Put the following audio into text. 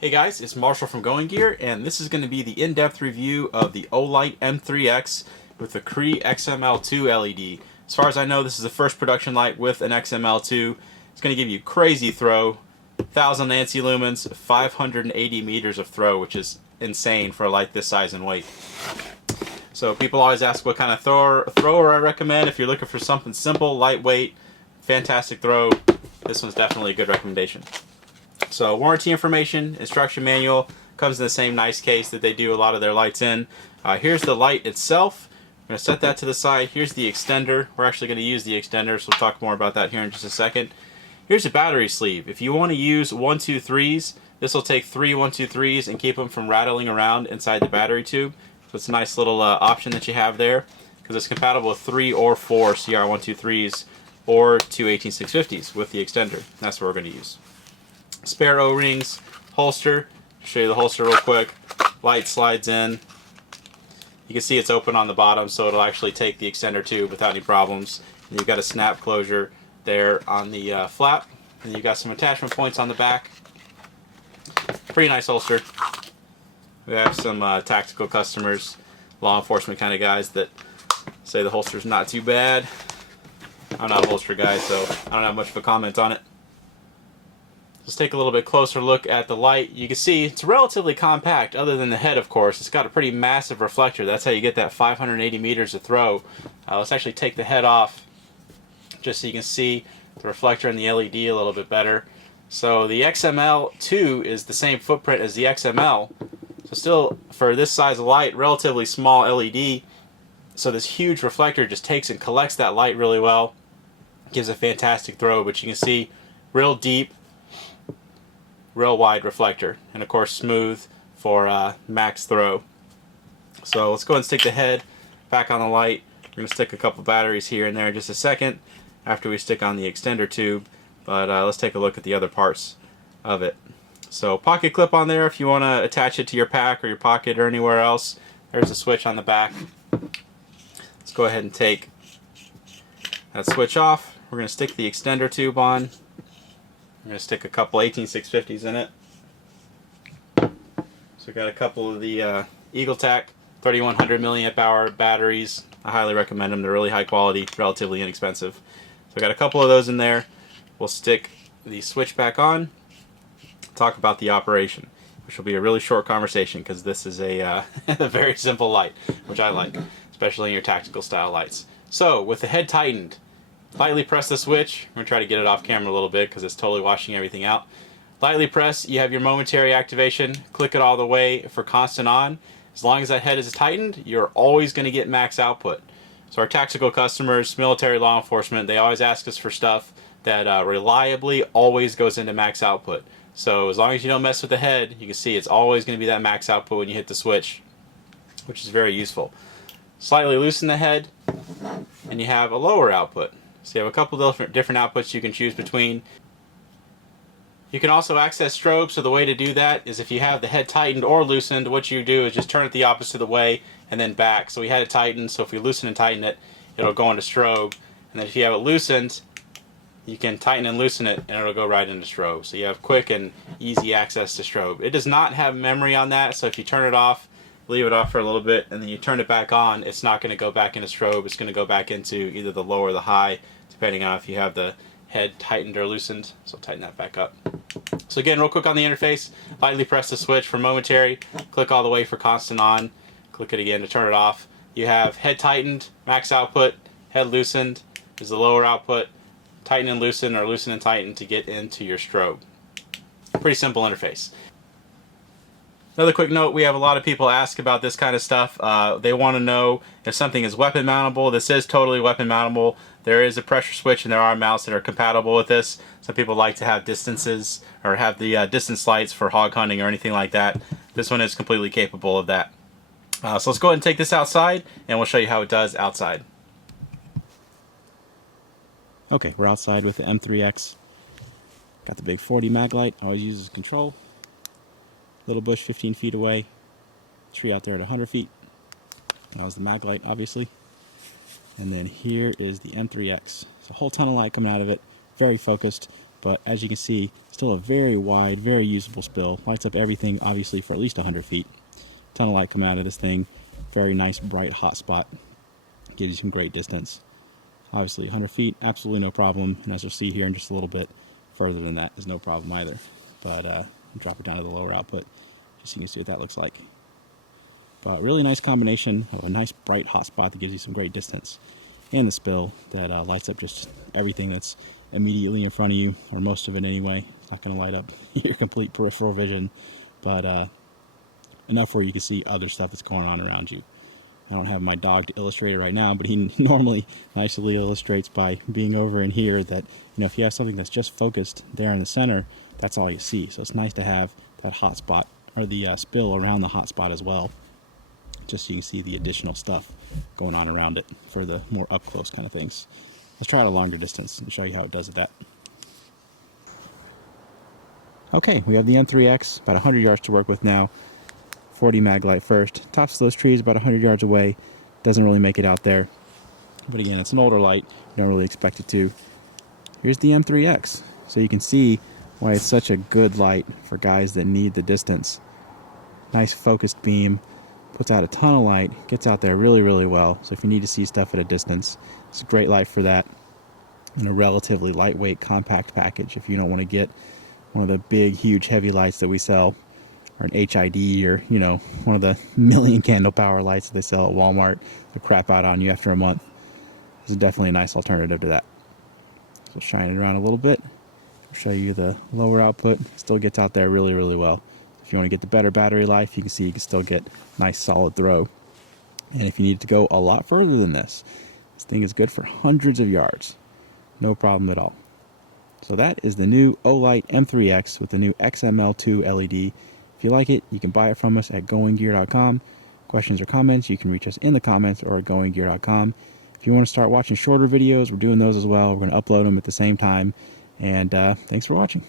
Hey guys, it's Marshall from Going Gear, and this is going to be the in-depth review of the Olight M3X with the Cree XM-L2 LED. As far as I know, this is the first production light with an XM-L2. It's going to give you crazy throw, 1000 ANSI lumens, 580 meters of throw, which is insane for a light this size and weight. So people always ask what kind of thrower I recommend. If you're looking for something simple, lightweight, fantastic throw, this one's definitely a good recommendation. So warranty information, instruction manual, comes in the same nice case that they do a lot of their lights in. Here's the light itself. I'm going to set that to the side. Here's the extender. We're actually going to use the extender, so we'll talk more about that here in just a second. Here's a battery sleeve. If you want to use 123s, this will take 3 123s and keep them from rattling around inside the battery tube. So it's a nice little option that you have there, because it's compatible with 3 or 4 CR123s or 2 18650s with the extender. That's what we're going to use. Spare O-rings, holster. Show you the holster real quick. Light slides in. You can see it's open on the bottom, so it'll actually take the extender tube without any problems. And you've got a snap closure there on the flap, and you've got some attachment points on the back. Pretty nice holster. We have some tactical customers, law enforcement kind of guys that say the holster's not too bad. I'm not a holster guy, so I don't have much of a comment on it. Let's take a little bit closer look at the light. You can see it's relatively compact, other than the head, of course. It's got a pretty massive reflector. That's how you get that 580 meters of throw. Let's actually take the head off just so you can see the reflector and the LED a little bit better. So the XM-L2 is the same footprint as the XM-L. So still, for this size of light, relatively small LED. So this huge reflector just takes and collects that light really well. Gives a fantastic throw, but you can see real deep, real wide reflector, and of course smooth for max throw. So let's go ahead and stick the head back on the light. We're going to stick a couple batteries here and there in just a second after we stick on the extender tube, but let's take a look at the other parts of it. So pocket clip on there if you want to attach it to your pack or your pocket or anywhere else. There's a switch on the back. Let's go ahead and take that switch off. We're going to stick the extender tube on. I'm going to stick a couple 18650s in it. So we've got a couple of the EagleTac 3100 milliamp hour batteries. I highly recommend them. They're really high quality, relatively inexpensive. So I got a couple of those in there. We'll stick the switch back on, talk about the operation, which will be a really short conversation because this is a very simple light, which I like, especially in your tactical style lights. So with the head tightened, lightly press the switch. I'm going to try to get it off camera a little bit because it's totally washing everything out. Lightly press, you have your momentary activation. Click it all the way for constant on. As long as that head is tightened, you're always going to get max output. So our tactical customers, military, law enforcement, they always ask us for stuff that reliably always goes into max output. So as long as you don't mess with the head, you can see it's always going to be that max output when you hit the switch, which is very useful. Slightly loosen the head, and you have a lower output. So you have a couple different outputs you can choose between. You can also access strobe, so the way to do that is if you have the head tightened or loosened, what you do is just turn it the opposite way and then back. So we had it tightened, so if we loosen and tighten it, it'll go into strobe. And then if you have it loosened, you can tighten and loosen it and it'll go right into strobe. So you have quick and easy access to strobe. It does not have memory on that, so if you turn it off, leave it off for a little bit, and then you turn it back on, it's not going to go back into strobe. It's going to go back into either the low or the high, depending on if you have the head tightened or loosened. So I'll tighten that back up. So again, real quick on the interface, lightly press the switch for momentary, click all the way for constant on, click it again to turn it off. You have head tightened, max output, head loosened is the lower output, tighten and loosen or loosen and tighten to get into your strobe. Pretty simple interface. Another quick note, we have a lot of people ask about this kind of stuff. They want to know if something is weapon mountable. This is totally weapon mountable. There is a pressure switch and there are mounts that are compatible with this. Some people like to have distances or have the distance lights for hog hunting or anything like that. This one is completely capable of that. So let's go ahead and take this outside and we'll show you how it does outside. Okay, we're outside with the M3X. Got the big 40 mag light, always uses control. Little bush 15 feet away, tree out there at 100 feet. That was the mag light, obviously. And then here is the M3X. It's a whole ton of light coming out of it, very focused, but as you can see, still a very wide, very usable spill. Lights up everything, obviously, for at least 100 feet. Ton of light coming out of this thing. Very nice, bright hot spot. Gives you some great distance. Obviously, 100 feet, absolutely no problem. And as you'll see here in just a little bit, further than that is no problem either. But drop it down to the lower output, just so you can see what that looks like. But really nice combination of a nice, bright hot spot that gives you some great distance, and the spill that lights up just everything that's immediately in front of you, or most of it anyway. It's not going to light up your complete peripheral vision, but enough where you can see other stuff that's going on around you. I don't have my dog to illustrate it right now, but he normally nicely illustrates by being over in here that, if you have something that's just focused there in the center, that's all you see. So it's nice to have that hot spot, or the spill around the hot spot as well, just so you can see the additional stuff going on around it for the more up close kind of things. Let's try it at a longer distance and show you how it does at that. Okay, we have the M3X, about 100 yards to work with now. 40 mag light first. Tops of those trees about 100 yards away. Doesn't really make it out there. But again, it's an older light. You don't really expect it to. Here's the M3X. So you can see why it's such a good light for guys that need the distance. Nice focused beam. Puts out a ton of light. Gets out there really, really well. So if you need to see stuff at a distance, it's a great light for that. And a relatively lightweight, compact package if you don't want to get one of the big, huge, heavy lights that we sell, or an HID, or one of the million candle power lights that they sell at Walmart that crap out on you after a month. This is definitely a nice alternative to that. So shine it around a little bit. I'll show you the lower output. Still gets out there really, really well. If you want to get the better battery life, you can see you can still get nice solid throw. And if you need to go a lot further than this thing is good for hundreds of yards. No problem at all. So that is the new Olight M3X with the new XM-L2 LED. If you like it, you can buy it from us at goinggear.com. Questions or comments, you can reach us in the comments or at goinggear.com. If you want to start watching shorter videos, we're doing those as well. We're going to upload them at the same time. And thanks for watching.